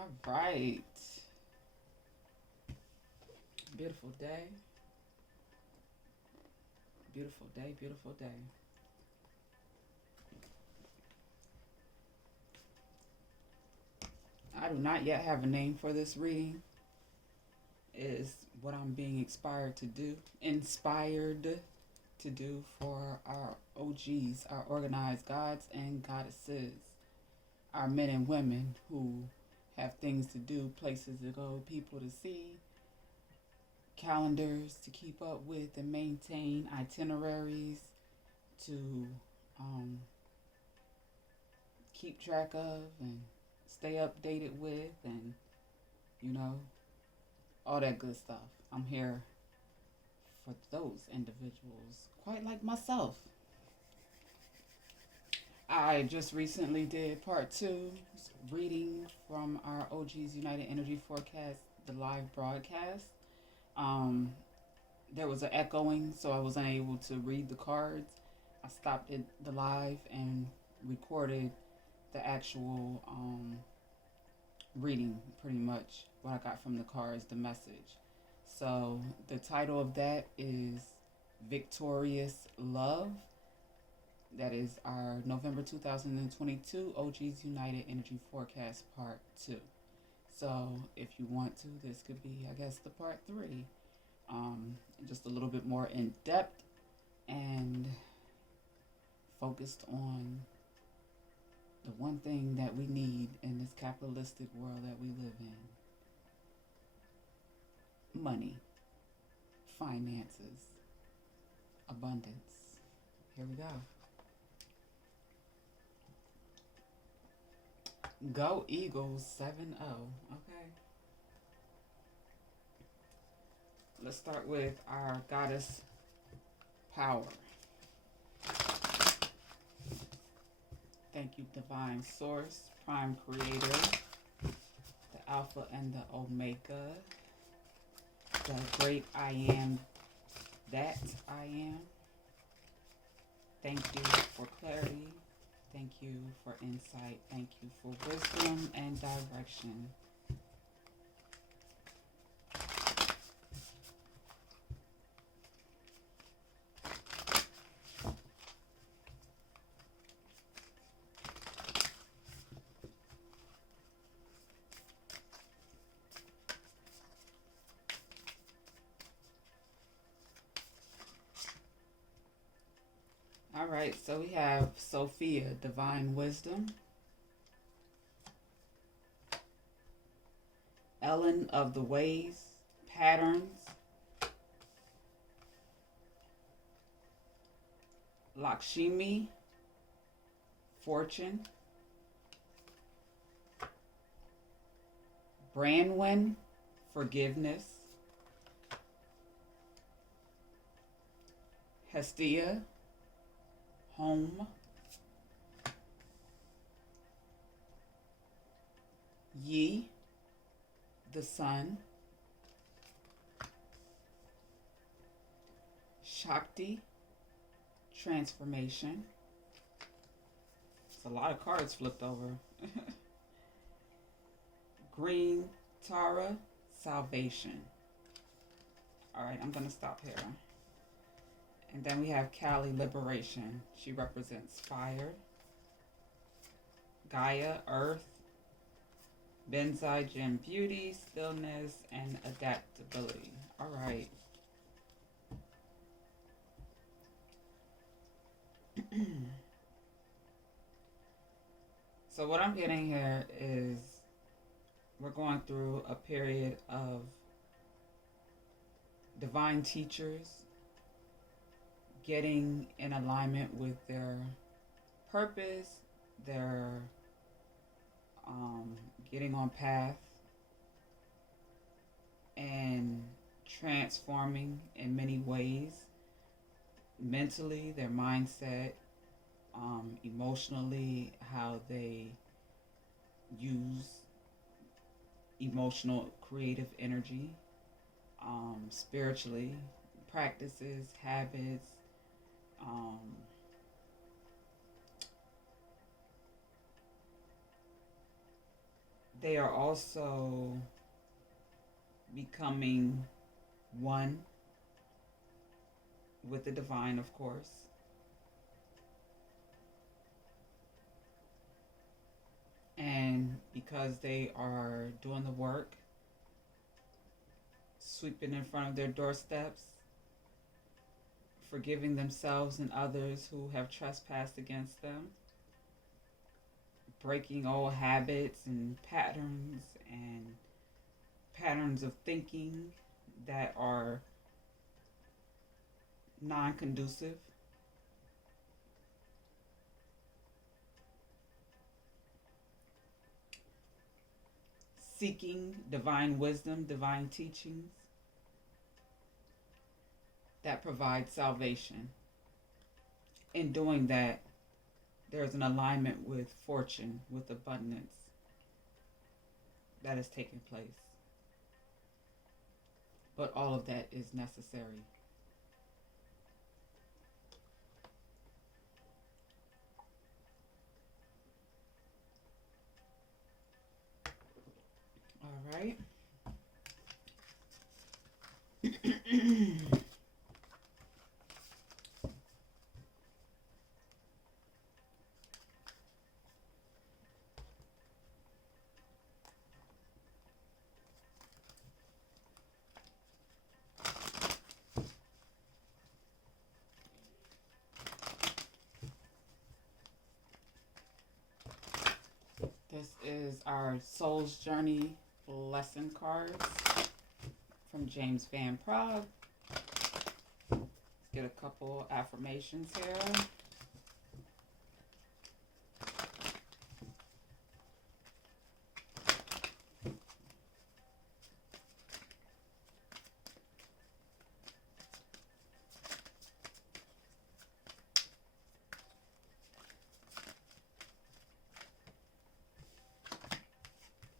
All right. Beautiful day. Beautiful day. Beautiful day. I do not yet have a name for this reading. It is what I'm being inspired to do for our OGs, our organized gods and goddesses, our men and women who have things to do, places to go, people to see, calendars to keep up with and maintain, itineraries to um, keep track of and stay updated with, and you know, all that good stuff. I'm here for those individuals, quite like myself. I just recently did part two, reading from our OG's United Energy Forecast, the live broadcast. Um, there was an echoing, so I was unable to read the cards. I stopped it the live and recorded the actual reading, pretty much what I got from the cards, the message. So the title of that is Victorious Love. That is our November 2022 OG's United Energy Forecast Part 2. So if you want to, this could be, I guess, the Part 3. Just a little bit more in depth and focused on the one thing that we need in this capitalistic world that we live in: money, finances, abundance. Here we go. Go Eagles 7-0. Okay. Let's start with our goddess power. Thank you, Divine Source, Prime Creator, the Alpha and the Omega, the Great I Am that I am. Thank you for clarity. Thank you for insight. Thank you for wisdom and direction. All right, so we have Sophia, Divine Wisdom, Ellen of the Ways, Patterns, Lakshmi, Fortune, Branwen, Forgiveness, Hestia, Home, Yi, the Sun, Shakti, Transformation. It's a lot of cards flipped over. Green, Tara, Salvation. All right, I'm going to stop here. And then we have Kali, Liberation. She represents fire. Gaia, Earth. Benzai, Gem, Beauty, Stillness, and Adaptability. All right. So what I'm getting here is we're going through a period of divine teachers getting in alignment with their purpose, their getting on path and transforming in many ways, mentally, their mindset, emotionally, how they use emotional creative energy, spiritually, practices, habits, um, they are also becoming one with the divine, of course. And because they are doing the work, sweeping in front of their doorsteps, forgiving themselves and others who have trespassed against them, breaking old habits and patterns of thinking that are non conducive, seeking divine wisdom, divine teachings that provide salvation. In doing that, there's an alignment with fortune, with abundance that is taking place. But all of that is necessary. All right. This is our Soul's Journey lesson cards from James Van Praagh. Let's get a couple affirmations here.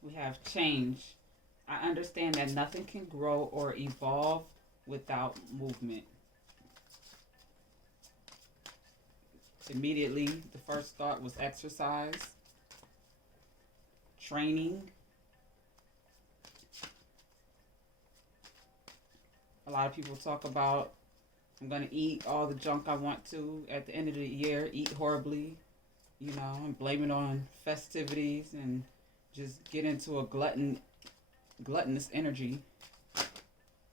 We have change. I understand that nothing can grow or evolve without movement. Immediately, the first thought was exercise, training. A lot of people talk about, I'm going to eat all the junk I want to at the end of the year, eat horribly, and blame it on festivities and just get into a gluttonous energy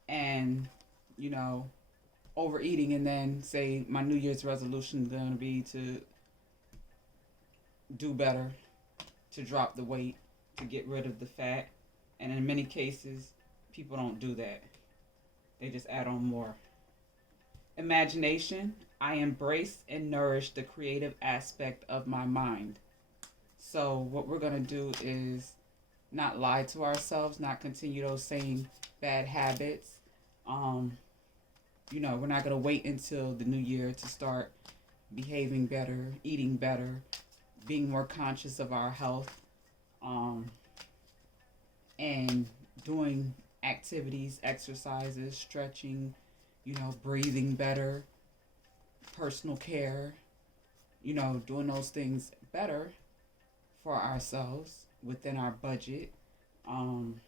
and, overeating, and then say my New Year's resolution is going to be to do better, to drop the weight, to get rid of the fat. And in many cases, people don't do that. They just add on more. Imagination. I embrace and nourish the creative aspect of my mind. So what we're going to do is not lie to ourselves, not continue those same bad habits. We're not going to wait until the new year to start behaving better, eating better, being more conscious of our health, and doing activities, exercises, stretching, breathing better, personal care, doing those things better for ourselves within our budget, doing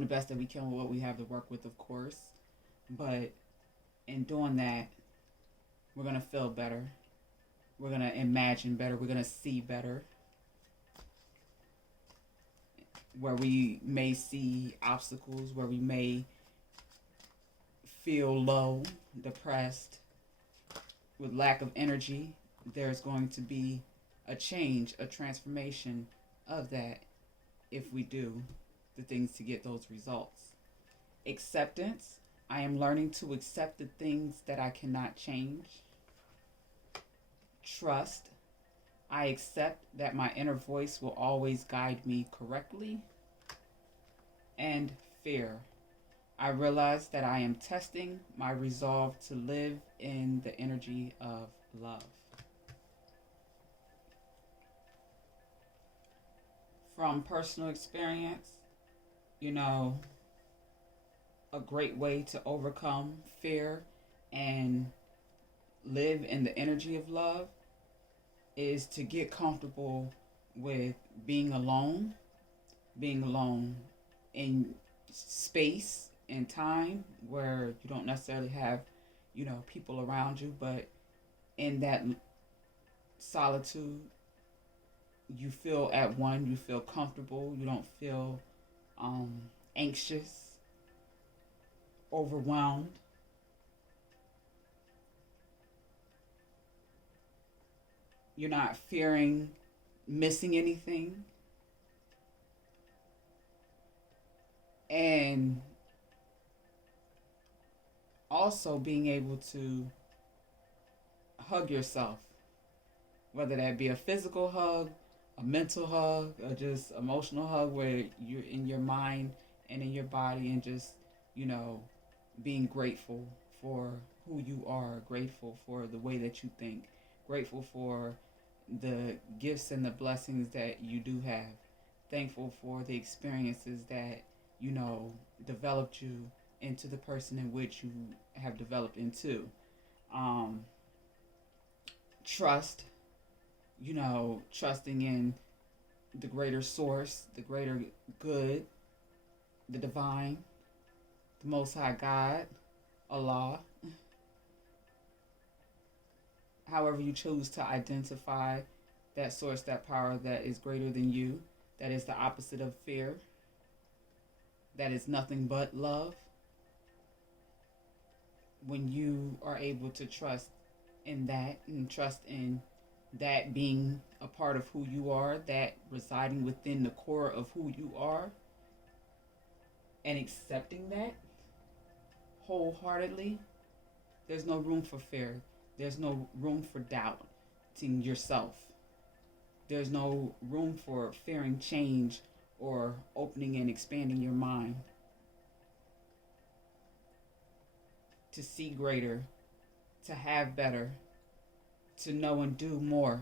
the best that we can with what we have to work with, of course. But in doing that, we're going to feel better. We're going to imagine better. We're going to see better. Where we may see obstacles, where we may feel low, depressed, with lack of energy, there's going to be a change, a transformation of that if we do the things to get those results. Acceptance. I am learning to accept the things that I cannot change. Trust. I accept that my inner voice will always guide me correctly. And fear. I realize that I am testing my resolve to live in the energy of love. From personal experience, a great way to overcome fear and live in the energy of love is to get comfortable with being alone being alone in space and time where you don't necessarily have, people around you, but in that solitude, you feel at one, you feel comfortable, you don't feel um, anxious, overwhelmed. You're not fearing missing anything. And also being able to hug yourself, whether that be a physical hug, a mental hug, or just emotional hug where you're in your mind and in your body and just, you know, being grateful for who you are, grateful for the way that you think, grateful for the gifts and the blessings that you do have, thankful for the experiences that, developed you into the person in which you have developed into. Um, Trust, trusting in the greater source, the greater good, the divine, the most high God, Allah, however you choose to identify that source, that power that is greater than you, that is the opposite of fear, that is nothing but love. When you are able to trust in that and trust in that being a part of who you are, that residing within the core of who you are, and accepting that wholeheartedly, there's no room for fear. There's no room for doubting yourself. There's no room for fearing change or opening and expanding your mind to see greater, to have better, to know and do more.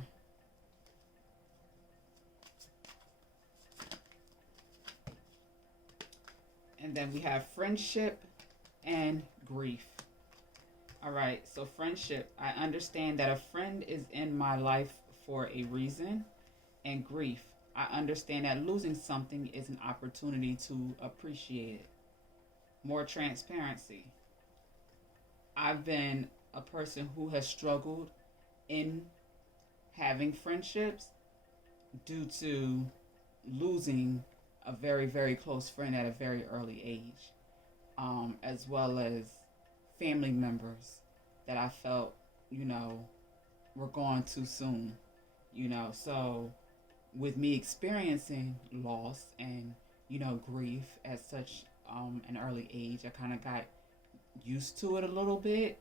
And then we have friendship and grief. All right, so friendship. I understand that a friend is in my life for a reason. And grief. I understand that losing something is an opportunity to appreciate it. More transparency. I've been a person who has struggled in having friendships due to losing a very, very close friend at a very early age, as well as family members that I felt, were gone too soon, So with me experiencing loss and, grief at such an early age, I kind of got used to it a little bit.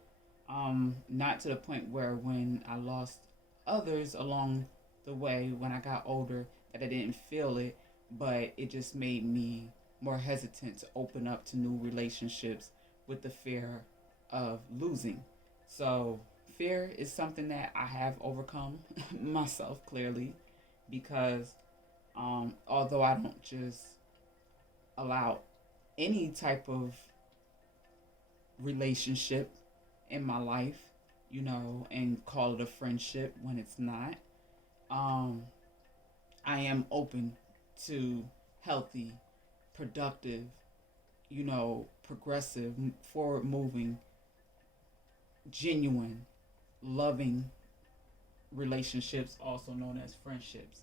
Not to the point where when I lost others along the way when I got older that I didn't feel it, but it just made me more hesitant to open up to new relationships with the fear of losing. So fear is something that I have overcome myself clearly because although I don't just allow any type of relationship in my life, and call it a friendship when it's not. Um, I am open to healthy, productive, progressive, forward moving, genuine, loving relationships, also known as friendships.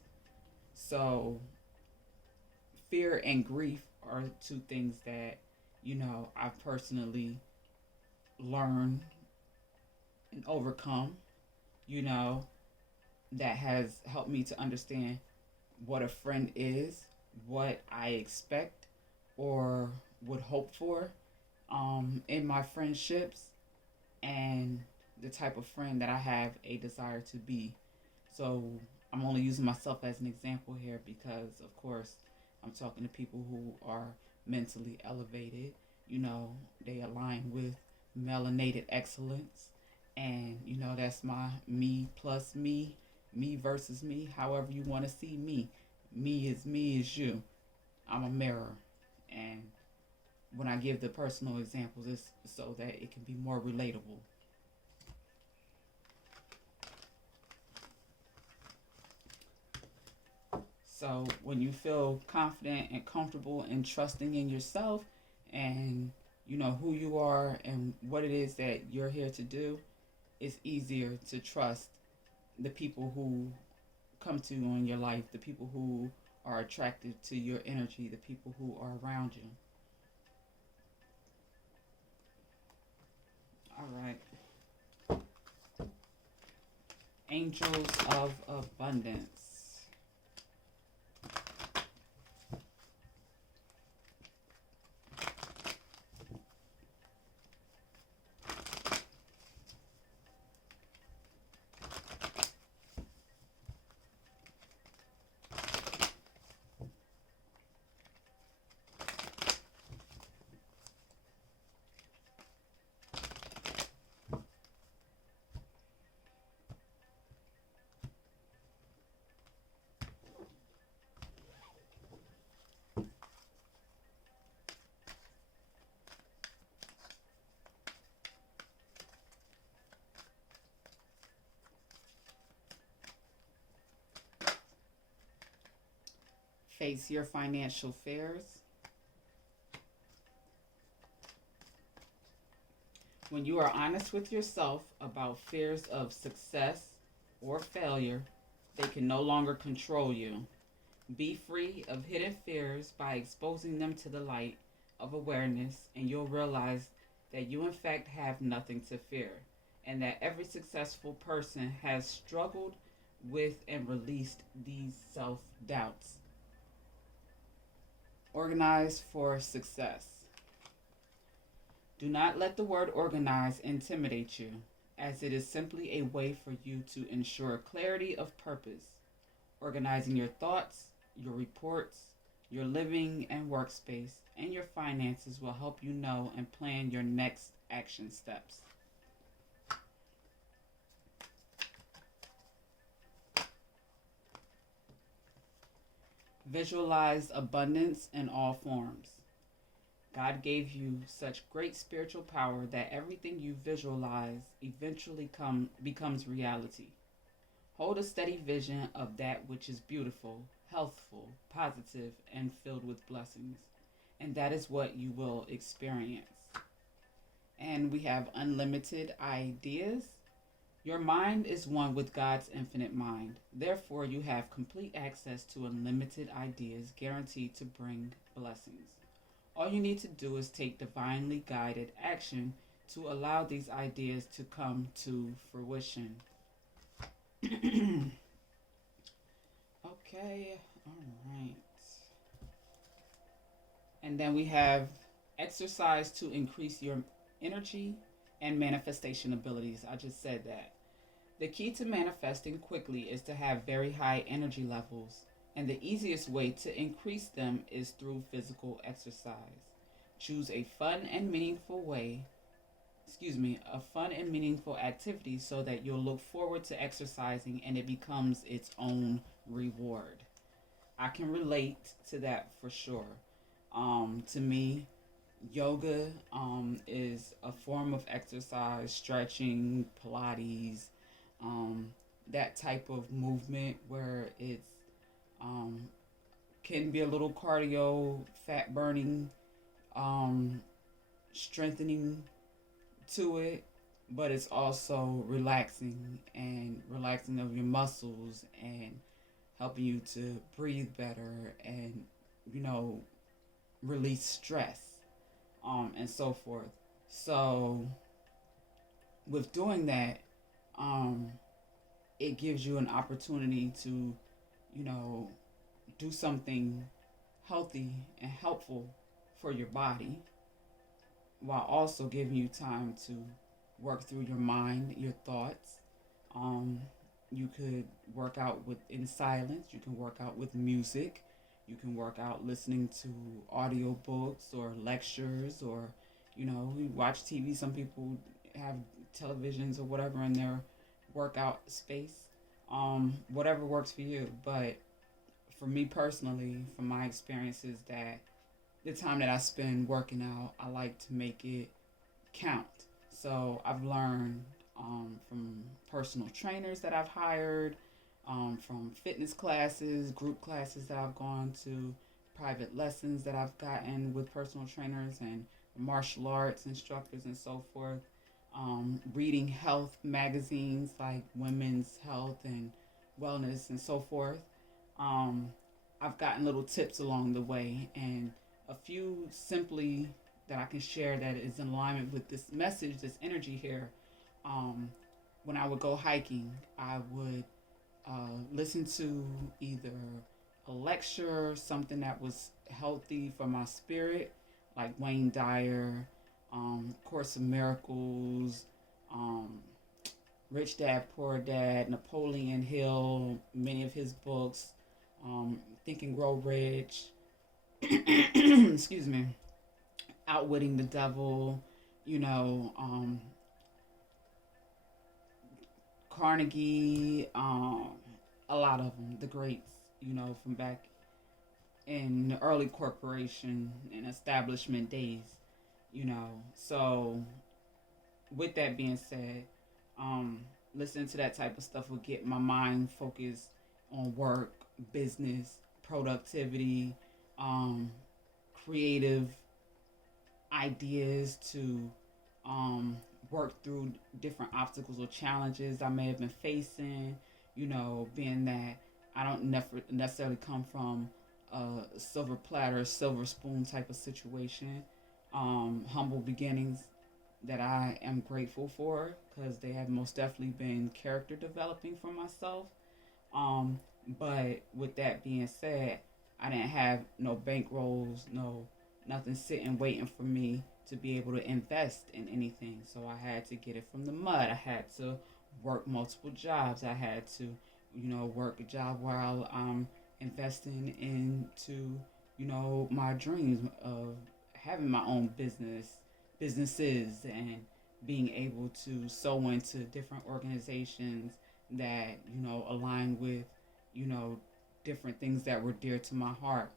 So, fear and grief are two things that, I've personally learned and overcome, you know, that has helped me to understand what a friend is, what I expect or would hope for in my friendships, and the type of friend that I have a desire to be. So I'm only using myself as an example here because, of course, I'm talking to people who are mentally elevated. They align with melanated excellence. And, that's my me plus me versus me, however you want to see me. Me is you. I'm a mirror. And when I give the personal examples, it's so that it can be more relatable. So when you feel confident and comfortable and trusting in yourself and who you are and what it is that you're here to do, it's easier to trust the people who come to you in your life, the people who are attracted to your energy, the people who are around you. All right. Angels of Abundance. Face your financial fears. When you are honest with yourself about fears of success or failure, they can no longer control you. Be free of hidden fears by exposing them to the light of awareness, and you'll realize that you, in fact, have nothing to fear, and that every successful person has struggled with and released these self doubts. Organize for success. Do not let the word organize intimidate you, as it is simply a way for you to ensure clarity of purpose. Organizing your thoughts, your reports, your living and workspace, and your finances will help you know and plan your next action steps. Visualize abundance in all forms. God gave you such great spiritual power that everything you visualize eventually becomes reality. Hold a steady vision of that which is beautiful, healthful, positive, and filled with blessings. And that is what you will experience. And we have unlimited ideas. Your mind is one with God's infinite mind. Therefore, you have complete access to unlimited ideas guaranteed to bring blessings. All you need to do is take divinely guided action to allow these ideas to come to fruition. Okay, all right. And then we have exercise to increase your energy and manifestation abilities. I just said that. The key to manifesting quickly is to have very high energy levels, and the easiest way to increase them is through physical exercise. Choose a fun and meaningful a fun and meaningful activity so that you'll look forward to exercising and it becomes its own reward. I can relate to that for sure. To me, yoga is a form of exercise, stretching, Pilates, um, that type of movement where it's um, can be a little cardio, fat burning, um, strengthening to it, but it's also relaxing of your muscles and helping you to breathe better and you know release stress and so forth. So with doing that, um, it gives you an opportunity to you know do something healthy and helpful for your body while also giving you time to work through your mind, your thoughts. Um, you could work out with in silence. You can work out with music. You can work out listening to audiobooks or lectures or you watch TV. Some people have televisions or whatever in their workout space. Whatever works for you. But for me personally, from my experiences, that the time that I spend working out, I like to make it count. So I've learned from personal trainers that I've hired, from fitness classes, group classes that I've gone to, private lessons that I've gotten with personal trainers and martial arts instructors and so forth. Reading health magazines like Women's Health and Wellness and so forth. Um, I've gotten little tips along the way, and a few simply that I can share that is in alignment with this message, this energy here. Um, when I would go hiking, I would listen to either a lecture, something that was healthy for my spirit, like Wayne Dyer, Course of Miracles, um, Rich Dad Poor Dad, Napoleon Hill, many of his books, Think and Grow Rich, excuse me, Outwitting the Devil, you know, Carnegie, a lot of them, the greats, from back in the early corporation and establishment days, So, with that being said, um, listening to that type of stuff will get my mind focused on work, business, productivity, um, creative ideas to um, work through different obstacles or challenges I may have been facing. Being that I don't necessarily come from a silver platter, silver spoon type of situation. Humble beginnings that I am grateful for because they have most definitely been character developing for myself. Um, but with that being said, I didn't have no bankrolls, no nothing sitting waiting for me to be able to invest in anything. So I had to get it from the mud. I had to work multiple jobs. I had to, work a job while I'm investing into, my dreams of having my own businesses, and being able to sow into different organizations that align with you know different things that were dear to my heart.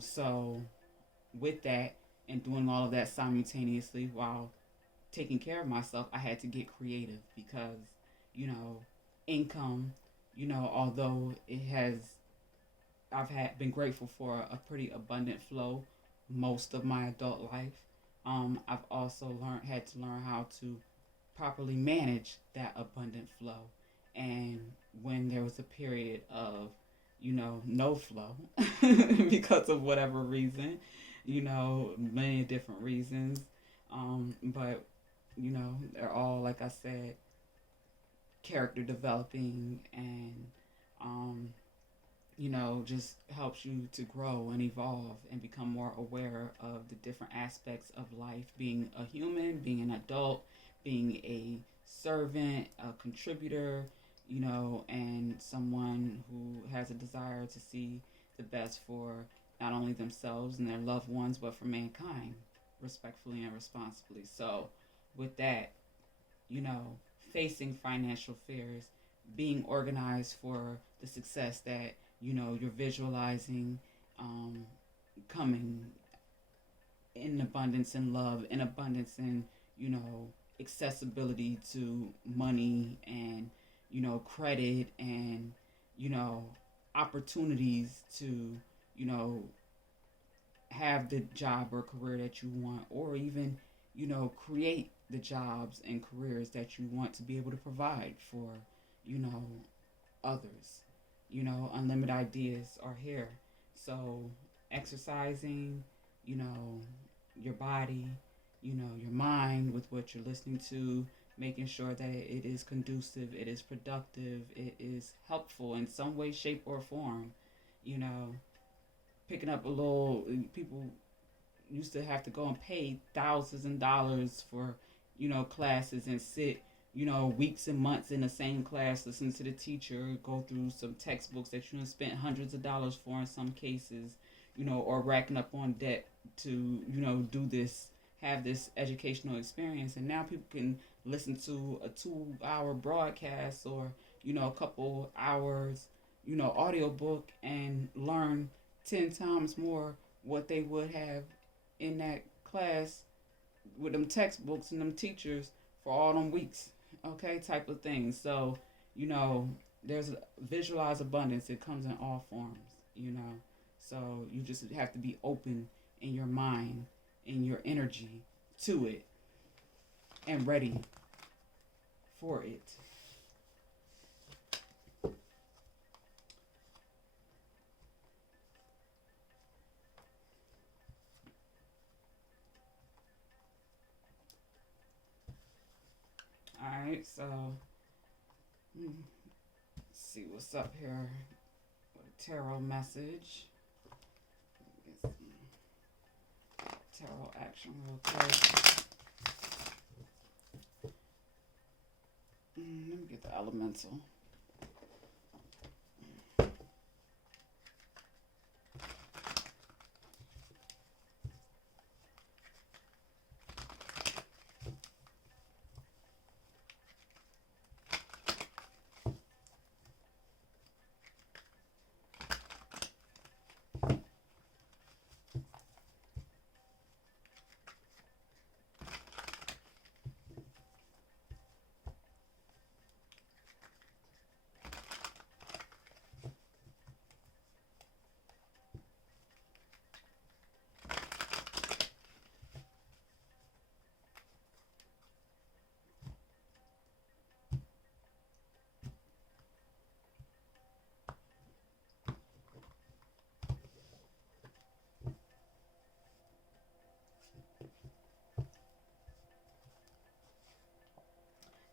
So with that and doing all of that simultaneously while taking care of myself, I had to get creative because you know income, although it has I've had been grateful for a pretty abundant flow most of my adult life. I've also had to learn how to properly manage that abundant flow. And when there was a period of, no flow because of whatever reason, many different reasons. But, they're all, like I said, character developing and um, just helps you to grow and evolve and become more aware of the different aspects of life, being a human, being an adult, being a servant, a contributor, and someone who has a desire to see the best for not only themselves and their loved ones, but for mankind, respectfully and responsibly. So, with that, you know, facing financial fears, being organized for the success that you're visualizing um, coming in abundance and love, in abundance and accessibility to money and credit and you know opportunities to you know have the job or career that you want, or even create the jobs and careers that you want to be able to provide for you know others. Unlimited ideas are here. So exercising, you know, your body, your mind with what you're listening to, making sure that it is conducive, it is productive, it is helpful in some way, shape, or form. You know, picking up a little, people used to have to go and pay thousands of dollars for, classes and sit, weeks and months in the same class, listen to the teacher, go through some textbooks that you have spent hundreds of dollars for in some cases, or racking up on debt to, do this, have this educational experience. And now people can listen to a 2 hour broadcast or, a couple hours, audiobook and learn 10 times more what they would have in that class with them textbooks and them teachers for all them weeks, okay, type of thing. So, you know, there's visualize abundance. It comes in all forms, you know. So you just have to be open in your mind, in your energy to it, and ready for it. All right, so let's see what's up here with a tarot message. Get some tarot action real quick. Let me get the elemental.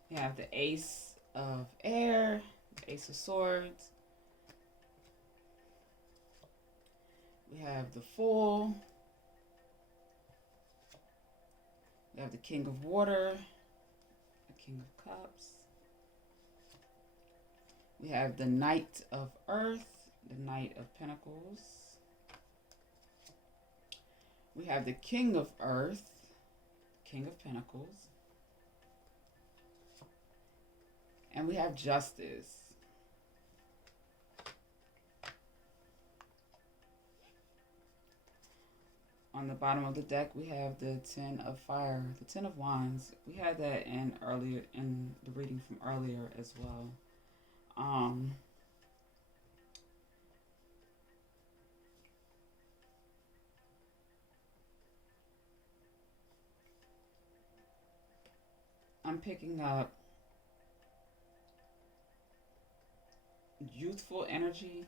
We have the Ace of Air, the Ace of Swords. We have the Fool. We have the King of Water, the King of Cups. We have the Knight of Earth, the Knight of Pentacles. We have the King of Earth, King of Pentacles. And we have Justice. On the bottom of the deck, we have the Ten of Fire, the Ten of Wands. We had that in the reading from earlier as well. I'm picking up youthful energy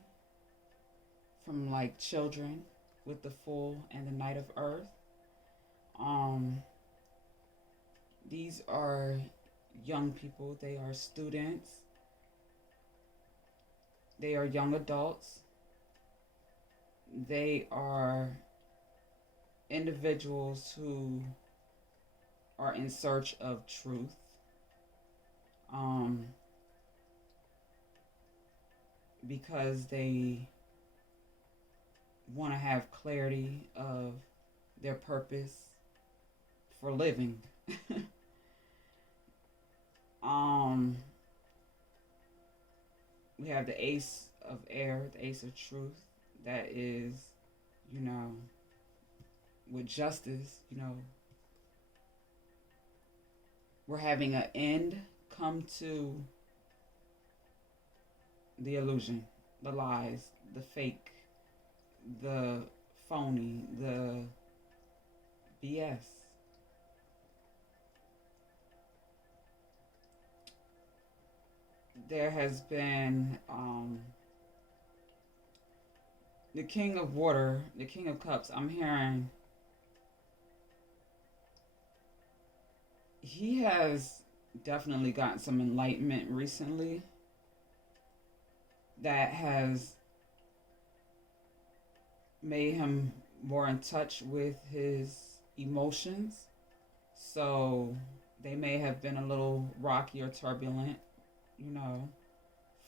from like children with the Fool and the Knight of Earth. These are young people. They are students. They are young adults. They are individuals who are in search of truth. Because they want to have clarity of their purpose for living. We have the Ace of Air, the Ace of Truth. That is, you know, with justice, you know, we're having an end come to the illusion, the lies, the fake, the phony, the BS. There has been the King of Water, the King of Cups. I'm hearing he has definitely gotten some enlightenment recently that has made him more in touch with his emotions. So they may have been a little rocky or turbulent, you know,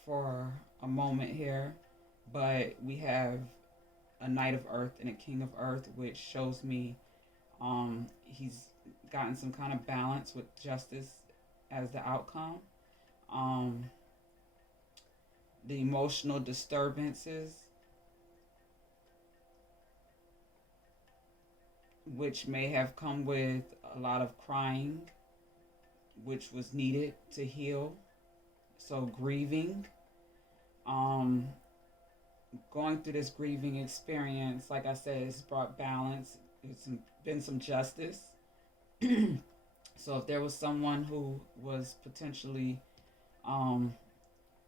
for a moment here. But we have a Knight of Earth and a King of Earth, which shows me he's gotten some kind of balance with justice as the outcome. The emotional disturbances, which may have come with a lot of crying, which was needed to heal. So grieving, Um, Going through this grieving experience, like I said, it's brought balance. It's been some justice. So if there was someone who was potentially um,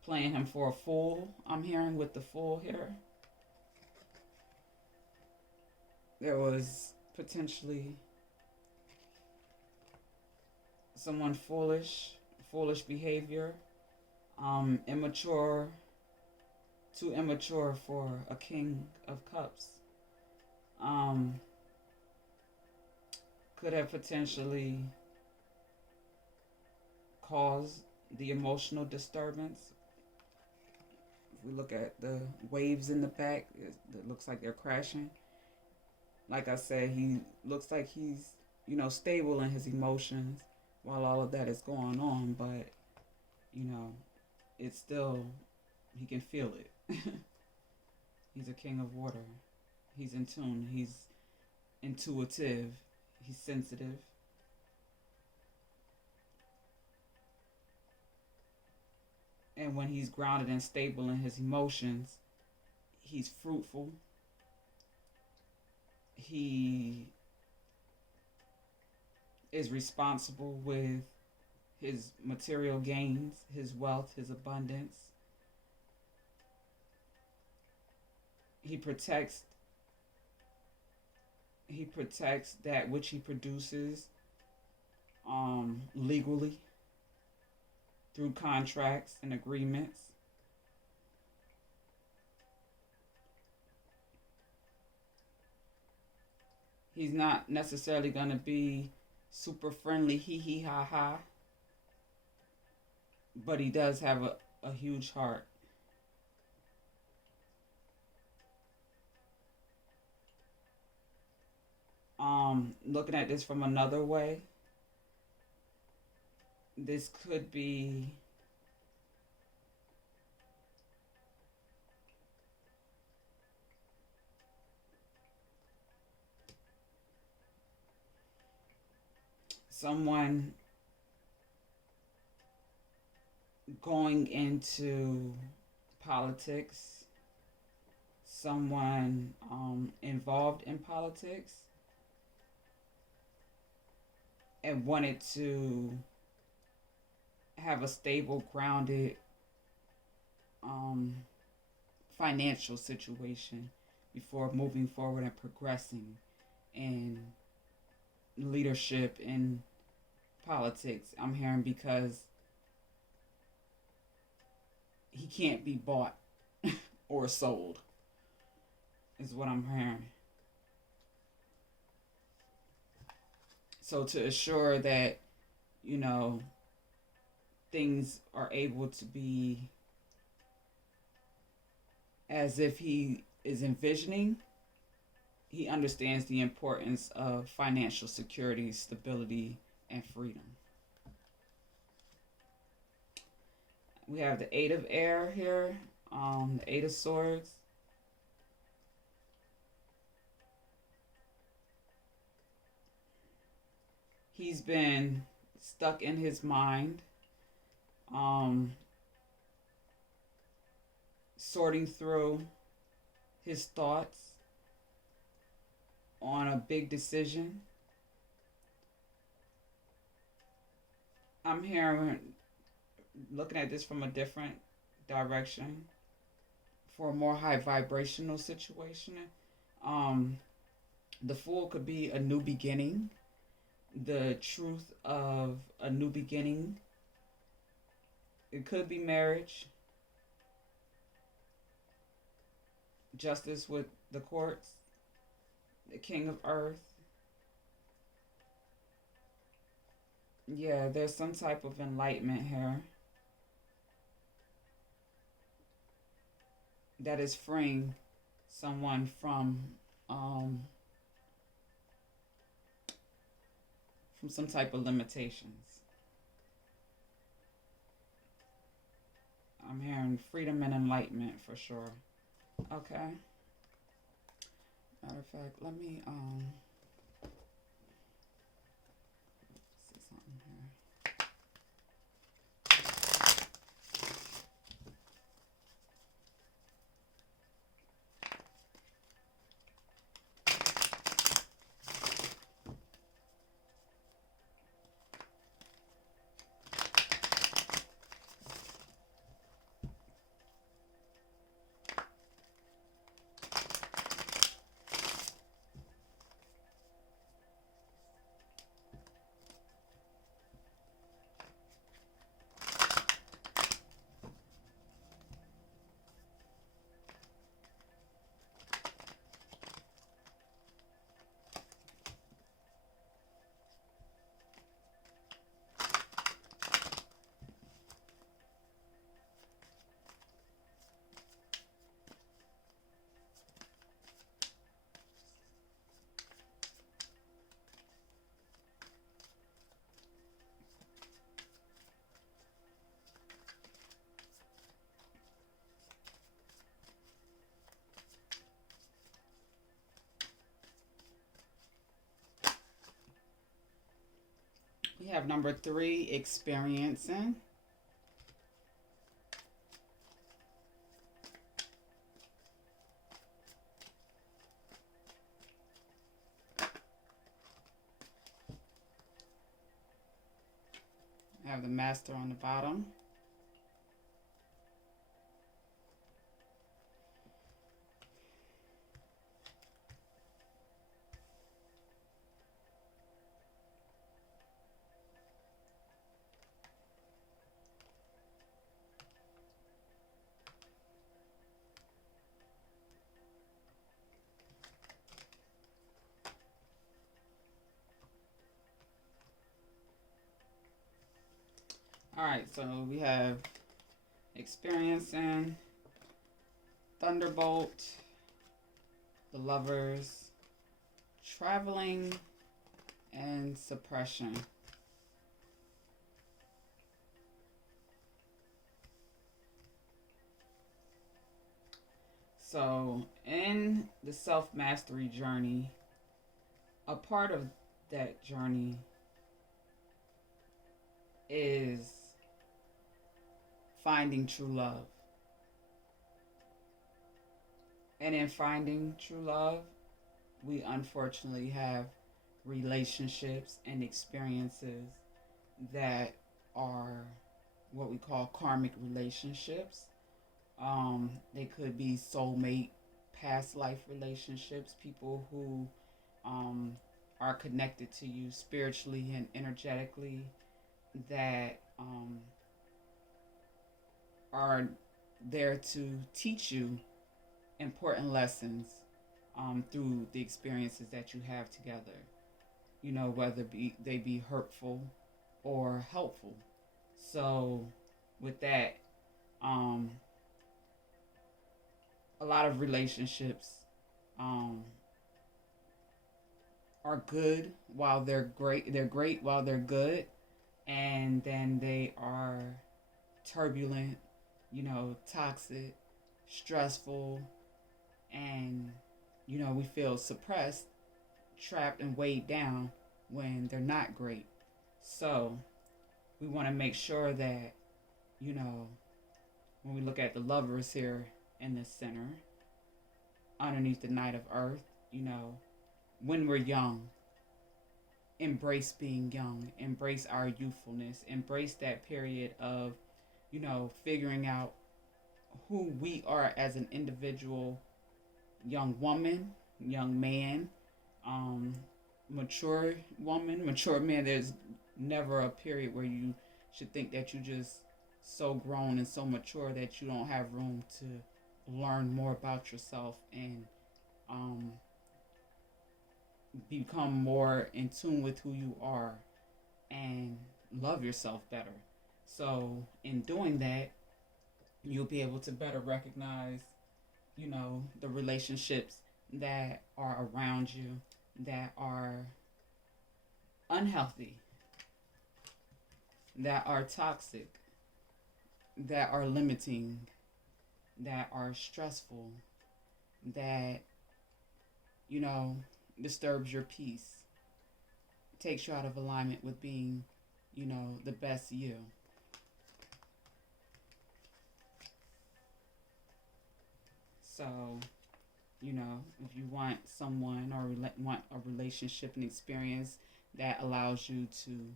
playing him for a fool, I'm hearing with the fool here, there was potentially someone foolish behavior, immature, too immature for a king of cups. Um, could have potentially caused the emotional disturbance. If we look at the waves in the back, it looks like they're crashing. Like I said, he looks like he's, stable in his emotions while all of that is going on, but, you know, it's still, he can feel it. He's a king of water. He's in tune. He's intuitive. He's sensitive. And when he's grounded and stable in his emotions, he's fruitful. He is responsible with his material gains, his wealth, his abundance. He protects that which he produces legally through contracts and agreements. He's not necessarily going to be super friendly, hee hee ha ha, but he does have a huge heart. Looking at this from another way, this could be someone going into politics, someone involved in politics, and wanted to have a stable, grounded financial situation before moving forward and progressing in leadership in politics. I'm hearing because he can't be bought or sold, is what I'm hearing. So to assure that, you know, things are able to be as if he is envisioning, he understands the importance of financial security, stability, and freedom. We have the Eight of Air here, the Eight of Swords. He's been stuck in his mind, sorting through his thoughts on a big decision. I'm hearing, looking at this from a different direction for a more high vibrational situation. The Fool could be a new beginning, the truth of a new beginning. It could be marriage, justice with the courts, the King of Earth. Yeah, there's some type of enlightenment here that is freeing someone from some type of limitations. I'm hearing freedom and enlightenment for sure. Okay. Matter of fact, let me see something here. We have number three, experiencing. I have the master on the bottom. All right, so we have experiencing, thunderbolt, the lovers, traveling, and suppression. So, in the self mastery journey, a part of that journey is finding true love. And in finding true love, we unfortunately have relationships and experiences that are what we call karmic relationships. They could be soulmate, past life relationships, people who um, are connected to you spiritually and energetically that are there to teach you important lessons through the experiences that you have together. You know, whether they be hurtful or helpful. So, with that, um, a lot of relationships um, are good while they're great. They're great while they're good, and then they are turbulent, toxic, stressful, and we feel suppressed, trapped, and weighed down when they're not great. So we want to make sure that you know when we look at the lovers here in the center, underneath the Knight of Earth, when we're young, embrace being young, embrace our youthfulness, embrace that period of, figuring out who we are as an individual, young woman, young man, um, mature woman, mature man. There's never a period where you should think that you just so grown and so mature that you don't have room to learn more about yourself and um, become more in tune with who you are and love yourself better. So, in doing that, you'll be able to better recognize, the relationships that are around you that are unhealthy, that are toxic, that are limiting, that are stressful, that, you know, disturbs your peace, takes you out of alignment with being, the best you. So, if you want someone or want a relationship and experience that allows you to,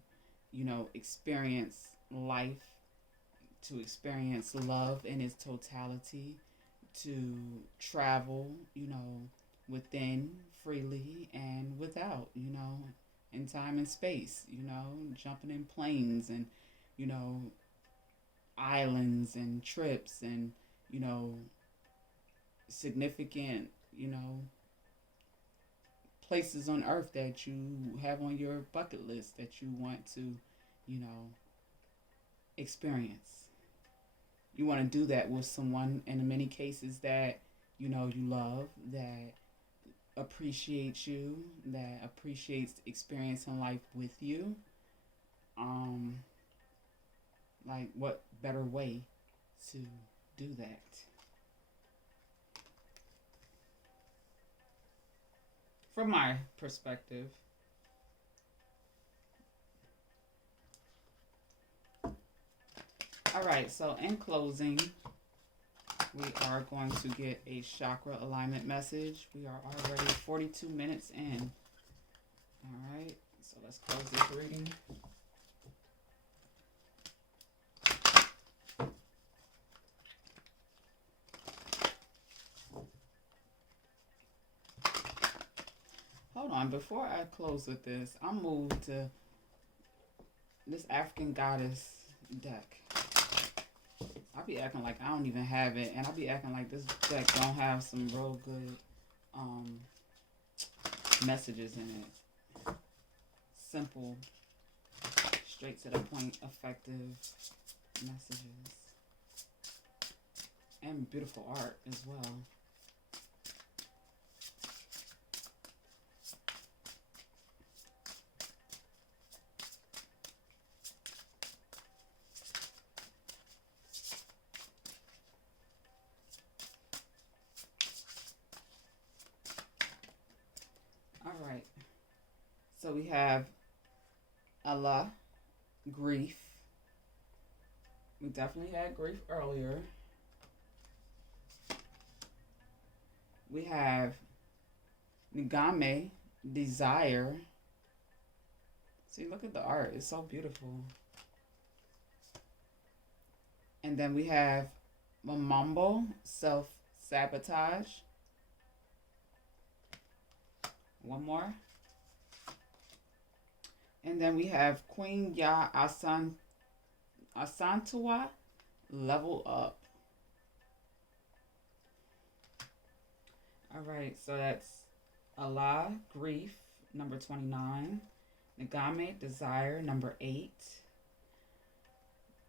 experience life, to experience love in its totality, to travel, within freely and without, in time and space, jumping in planes and, you know, islands and trips and, you know, significant, places on earth that you have on your bucket list that you want to, experience. You want to do that with someone in many cases that, you love, that appreciates you, that appreciates experiencing life with you. Um, like, what better way to do that? From my perspective, All right, so in closing, we are going to get a chakra alignment message. We are already 42 minutes in. All right, so let's close this reading. Hold on, before I close with this, I'm moved to this African goddess deck. I be acting like I don't even have it, and I be acting like this deck don't have some real good messages in it. Simple, straight to the point, effective messages. And beautiful art as well. All right. So we have Allah, grief. We definitely had grief earlier. We have Ngame, desire. See, look at the art. It's so beautiful. And then we have Mamambo, self-sabotage. One more. And then we have Queen Ya Asantua, level up. All right, so that's Allah, grief, number 29. Ngame, desire, number 8.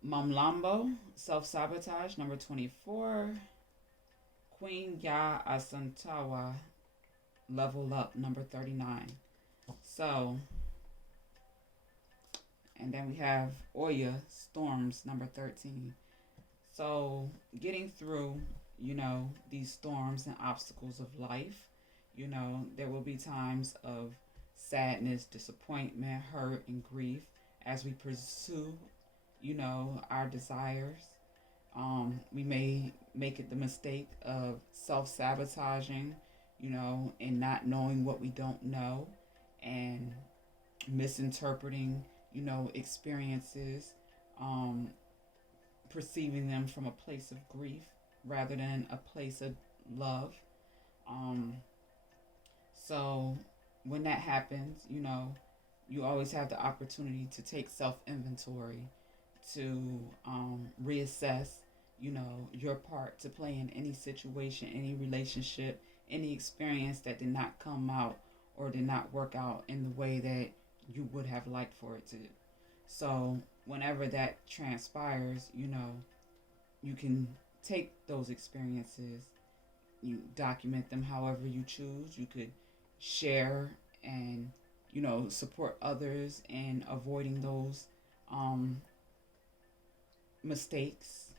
Mamlambo, self-sabotage, number 24. Queen Ya Asantawa, level up, number 39. So, and then we have Oya, storms, number 13. So, getting through, these storms and obstacles of life, there will be times of sadness, disappointment, hurt, and grief as we pursue, our desires. We may make it the mistake of self-sabotaging, and not knowing what we don't know and misinterpreting, experiences, perceiving them from a place of grief rather than a place of love. So when that happens, you always have the opportunity to take self-inventory, to reassess, your part to play in any situation, any relationship, any experience that did not come out or did not work out in the way that you would have liked for it to. So whenever that transpires, you can take those experiences, you document them however you choose. You could share and, support others in avoiding those mistakes,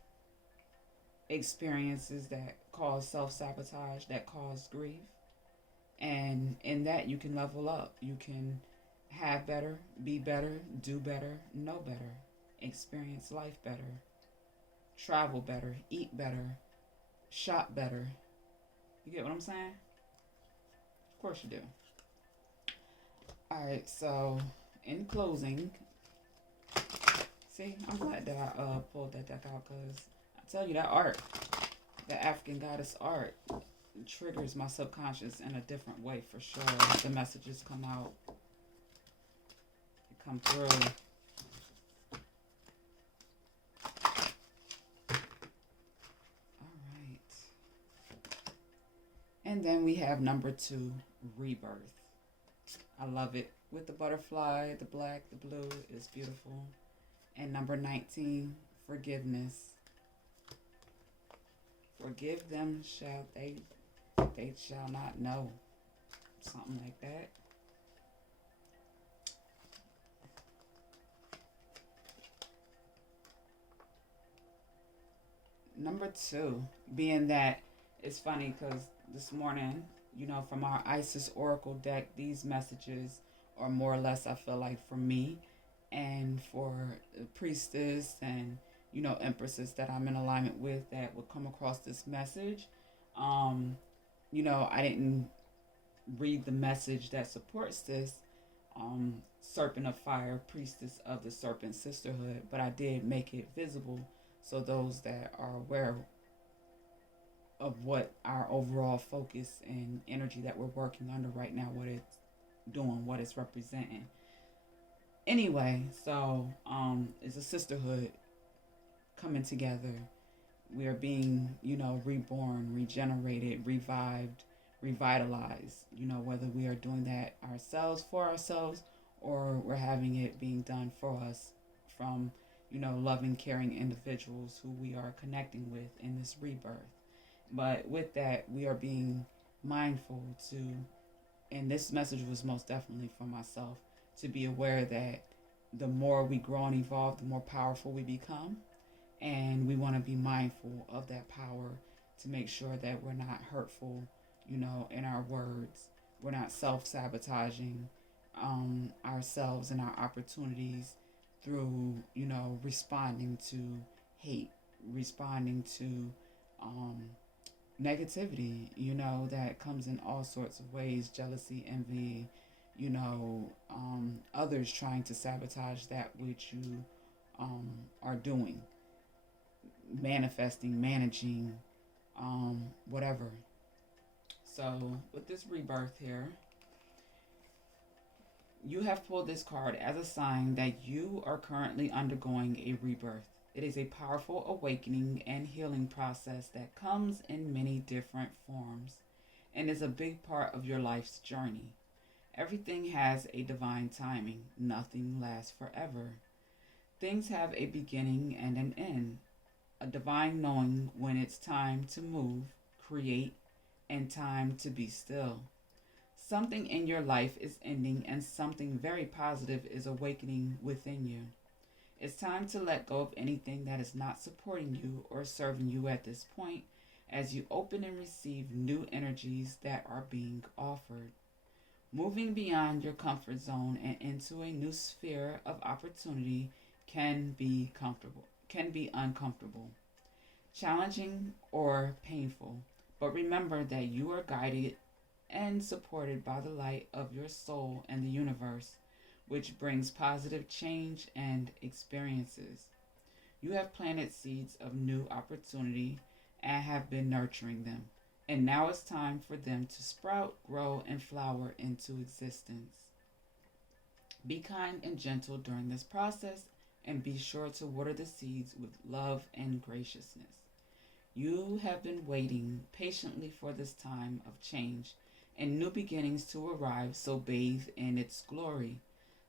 experiences that cause self-sabotage, that cause grief. And in that, you can level up. You can have better, be better, do better, know better, experience life better, travel better, eat better, shop better. You get what I'm saying? Of course you do. All right, so in closing, see, I'm glad that I pulled that deck out because I tell you that art, the African goddess art, triggers my subconscious in a different way for sure. The messages come out, they come through. All right. And then we have number 2, rebirth. I love it. With the butterfly, the black, the blue, it's beautiful. And number 19, forgiveness. Forgive them, they shall not know. Something like that. Number 2, being that it's funny because this morning, from our Isis Oracle deck, these messages are more or less, I feel like, for me and for the priestess and, empresses that I'm in alignment with that would come across this message. Um, I didn't read the message that supports this, Serpent of Fire, Priestess of the Serpent Sisterhood, but I did make it visible so those that are aware of what our overall focus and energy that we're working under right now, what it's doing, what it's representing. Anyway, so it's a sisterhood coming together. We are being, reborn, regenerated, revived, revitalized, whether we are doing that ourselves for ourselves or we're having it being done for us from, loving, caring individuals who we are connecting with in this rebirth. But with that, we are being mindful to, and this message was most definitely for myself, to be aware that the more we grow and evolve, the more powerful we become. And we want to be mindful of that power to make sure that we're not hurtful, in our words. We're not self sabotaging ourselves and our opportunities through, responding to hate, responding to negativity, that comes in all sorts of ways: jealousy, envy, others trying to sabotage that which you are doing, manifesting, managing, whatever. So, with this rebirth here, you have pulled this card as a sign that you are currently undergoing a rebirth. It is a powerful awakening and healing process that comes in many different forms and is a big part of your life's journey. Everything has a divine timing, nothing lasts forever. Things have a beginning and an end, a divine knowing when it's time to move, create, and time to be still. Something in your life is ending and something very positive is awakening within you. It's time to let go of anything that is not supporting you or serving you at this point as you open and receive new energies that are being offered. Moving beyond your comfort zone and into a new sphere of opportunity can be uncomfortable, challenging, or painful. But remember that you are guided and supported by the light of your soul and the universe, which brings positive change and experiences. You have planted seeds of new opportunity and have been nurturing them. And now it's time for them to sprout, grow, and flower into existence. Be kind and gentle during this process and be sure to water the seeds with love and graciousness. You have been waiting patiently for this time of change and new beginnings to arrive, so bathe in its glory.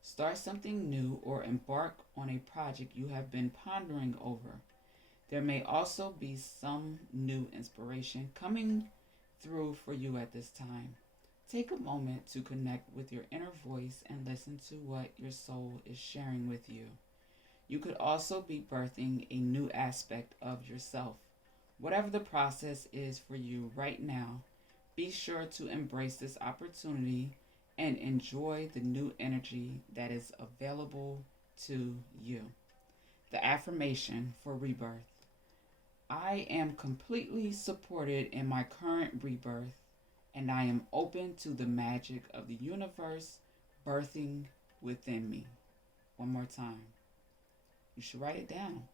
Start something new or embark on a project you have been pondering over. There may also be some new inspiration coming through for you at this time. Take a moment to connect with your inner voice and listen to what your soul is sharing with you. You could also be birthing a new aspect of yourself. Whatever the process is for you right now, be sure to embrace this opportunity and enjoy the new energy that is available to you. The affirmation for rebirth: I am completely supported in my current rebirth, and I am open to the magic of the universe birthing within me. One more time. You should write it down.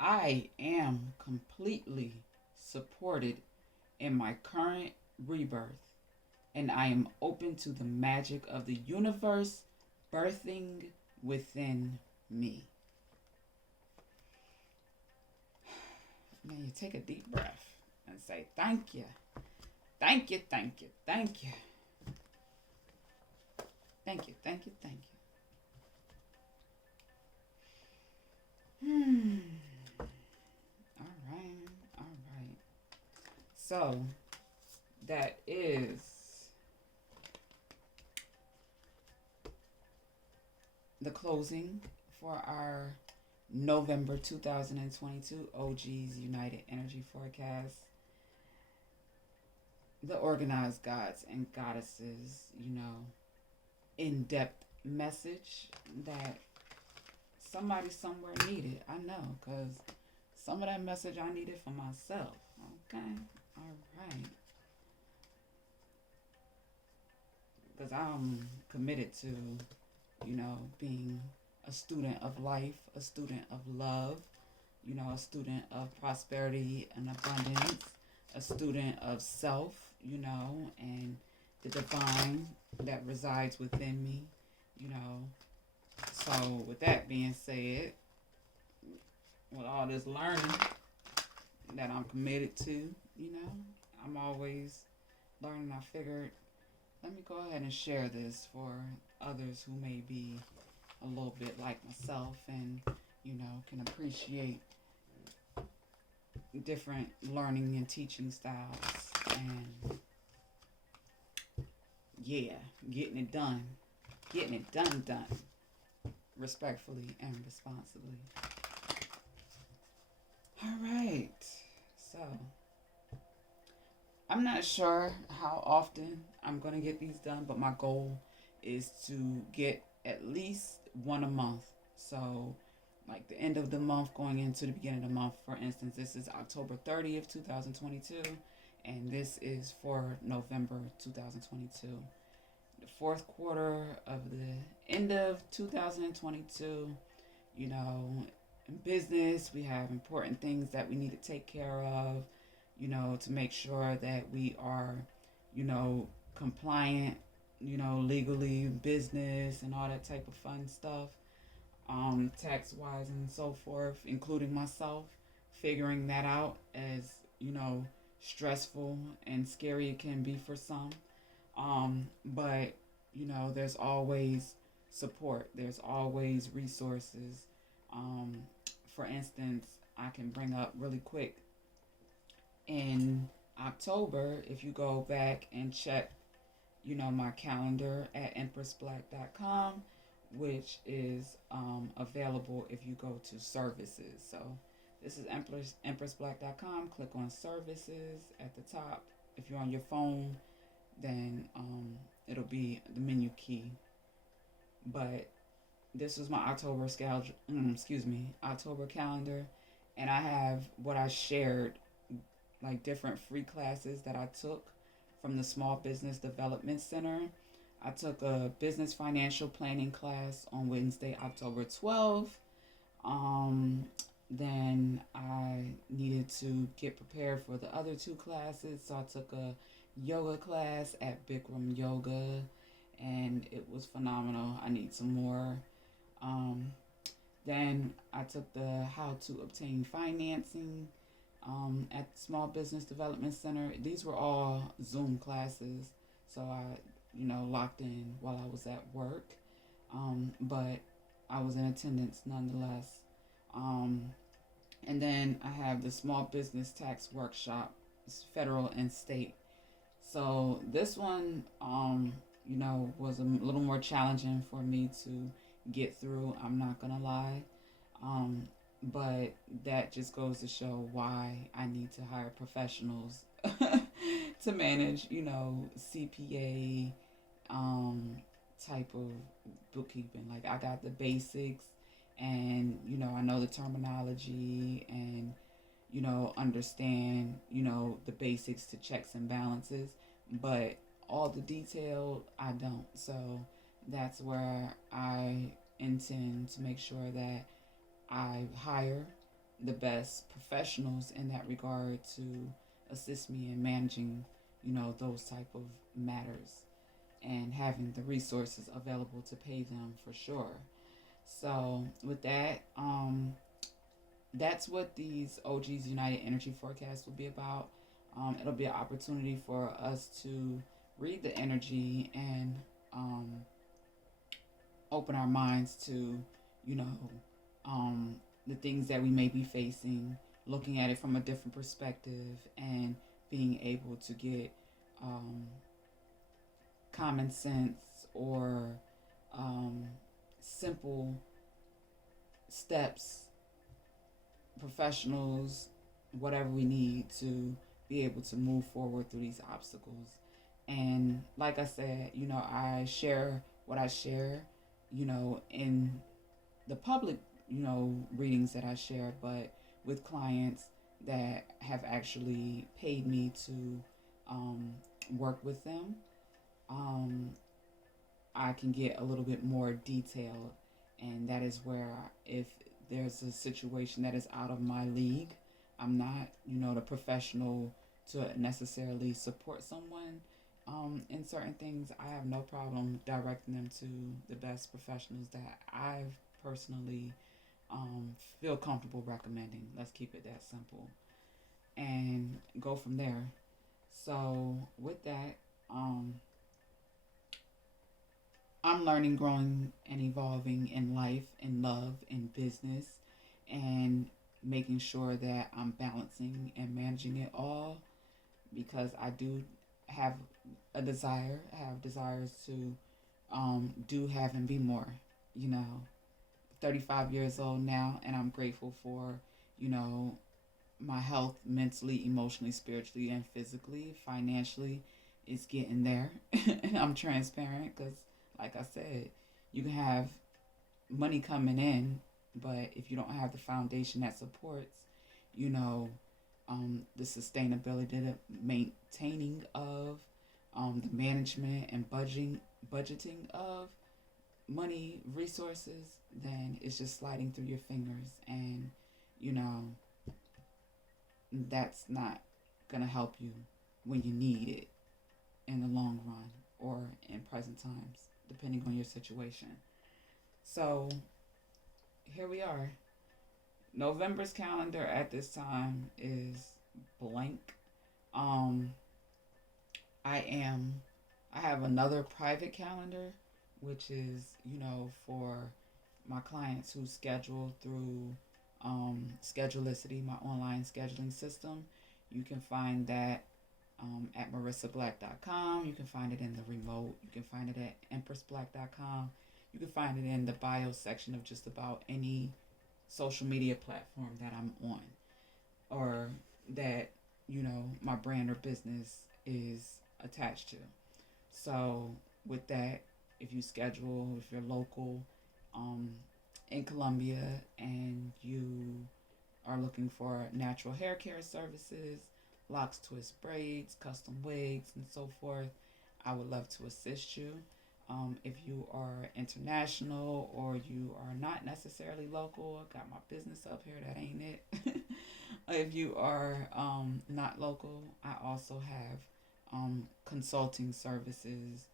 I am completely supported in my current rebirth, and I am open to the magic of the universe birthing within me. Now you take a deep breath and say, thank you. Thank you, thank you, thank you. Thank you, thank you, thank you. All right, all right. So that is the closing for our November 2022 OG's United Energy Forecast. The organized gods and goddesses, in-depth message that somebody somewhere needed. I know, because some of that message I needed for myself. Okay, all right. Because I'm committed to, being a student of life, a student of love, a student of prosperity and abundance, a student of self, and the divine that resides within me, you know. So, with that being said, with all this learning that I'm committed to, I'm always learning. I figured, let me go ahead and share this for others who may be a little bit like myself and, can appreciate different learning and teaching styles. And yeah, getting it done. Getting it done. Respectfully and responsibly. All right. So, I'm not sure how often I'm going to get these done, but my goal is to get at least one a month. So, like the end of the month going into the beginning of the month. For instance, this is October 30th, 2022, and this is for November 2022. The fourth quarter of the end of 2022, in business, we have important things that we need to take care of, to make sure that we are, compliant, legally, business, and all that type of fun stuff, tax wise and so forth, including myself, figuring that out as, stressful and scary it can be for some. But, there's always support, there's always resources. Um, for instance, I can bring up really quick in October, if you go back and check, my calendar at empressblack.com, which is available if you go to services. So this is empressblack.com. Click on services at the top. If you're on your phone, then it'll be the menu key. But this was my October calendar, and I have what I shared, like different free classes that I took from the Small Business Development Center. I took a business financial planning class on Wednesday, October 12th. Then I needed to get prepared for the other two classes, so I took a yoga class at Bikram Yoga, and it was phenomenal. I need some more. Then I took the How to Obtain Financing at Small Business Development Center. These were all Zoom classes, so I, locked in while I was at work, but I was in attendance nonetheless. And then I have the Small Business Tax Workshop, federal and state. So this one, was a little more challenging for me to get through. I'm not gonna lie. But that just goes to show why I need to hire professionals to manage, CPA type of bookkeeping. Like I got the basics, and I know the terminology, and understand the basics to checks and balances, but all the detail I don't. So that's where I intend to make sure that I hire the best professionals in that regard to assist me in managing, those type of matters, and having the resources available to pay them for sure. So with that, that's what these OG's United Energy forecasts will be about. It'll be an opportunity for us to read the energy and open our minds to, the things that we may be facing, looking at it from a different perspective, and being able to get common sense or simple steps, professionals, whatever we need to be able to move forward through these obstacles. And like I said, I share what I share, in the public, readings that I share, but with clients that have actually paid me to um, work with them, um, I can get a little bit more detailed. And that is where, if there's a situation that is out of my league, I'm not, the professional to necessarily support someone in certain things. I have no problem directing them to the best professionals that I've personally feel comfortable recommending. Let's keep it that simple and go from there. So, with that, I'm learning, growing, and evolving in life, in love, in business, and making sure that I'm balancing and managing it all, because I do have have desires to do, have, and be more. You know, 35 years old now, and I'm grateful for, you know, my health mentally, emotionally, spiritually, and physically, financially. It's getting there. And I'm transparent because, like I said, you can have money coming in, but if you don't have the foundation that supports, you know, the sustainability, the maintaining of, the management and budgeting of money resources, then it's just sliding through your fingers, and you know that's not gonna help you when you need it in the long run or in present times, depending on your situation. So here we are. November's calendar at this time is blank. Um, I am. I have another private calendar, which is, for my clients who schedule through Schedulicity, my online scheduling system. You can find that at marissablack.com. You can find it in the remote. You can find it at empressblack.com. You can find it in the bio section of just about any social media platform that I'm on, or that, my brand or business is attached to. So with that, if you schedule, if you're local um, in Columbia and you are looking for natural hair care services, locks, twists, braids, custom wigs, and so forth, I would love to assist you. If you are international or you are not necessarily local, I got my business up here, that ain't it. If you are not local, I also have consulting services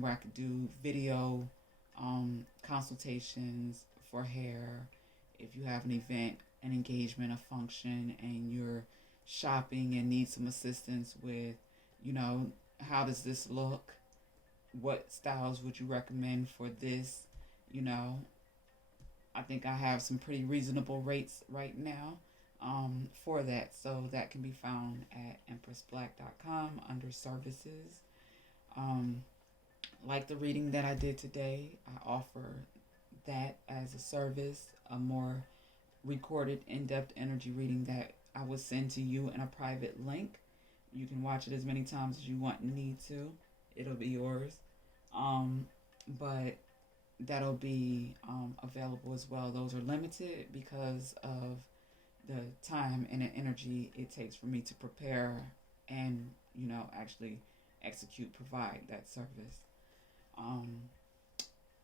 where I could do video consultations for hair. If you have an event, an engagement, a function, and you're shopping and need some assistance with, how does this look? What styles would you recommend for this? You know, I think I have some pretty reasonable rates right now for that. So that can be found at empressblack.com under services. Um, like the reading that I did today, I offer that as a service, a more recorded, in depth energy reading that I will send to you in a private link. You can watch it as many times as you want and need to. It'll be yours. But that'll be available as well. Those are limited because of the time and the energy it takes for me to prepare and, actually execute, provide that service. Um,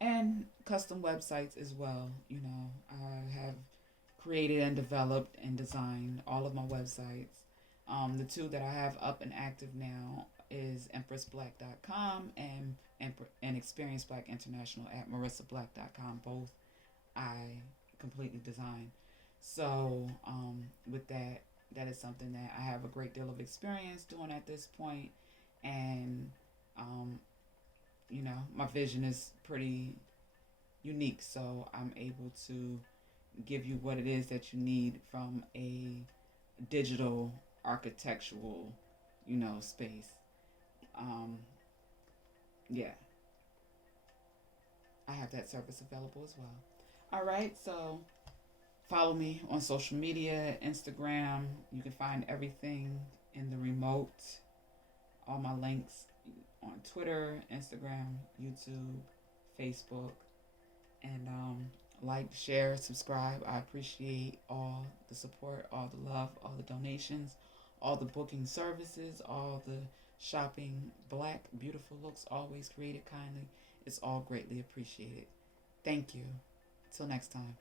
and custom websites as well. I have created and developed and designed all of my websites. The two that I have up and active now is empressblack.com and Experience Black International at marissablack.com. Both I completely designed. So with that, that is something that I have a great deal of experience doing at this point, and um, my vision is pretty unique, so I'm able to give you what it is that you need from a digital architectural, space. Um, yeah, I have that service available as well. All right, so follow me on social media, Instagram. You can find everything in the remote. All my links on Twitter, Instagram, YouTube, Facebook, and Like, share, subscribe. I appreciate all the support, all the love, all the donations, all the booking services, all the shopping black, beautiful looks, always created kindly. It's all greatly appreciated. Thank you. Till next time.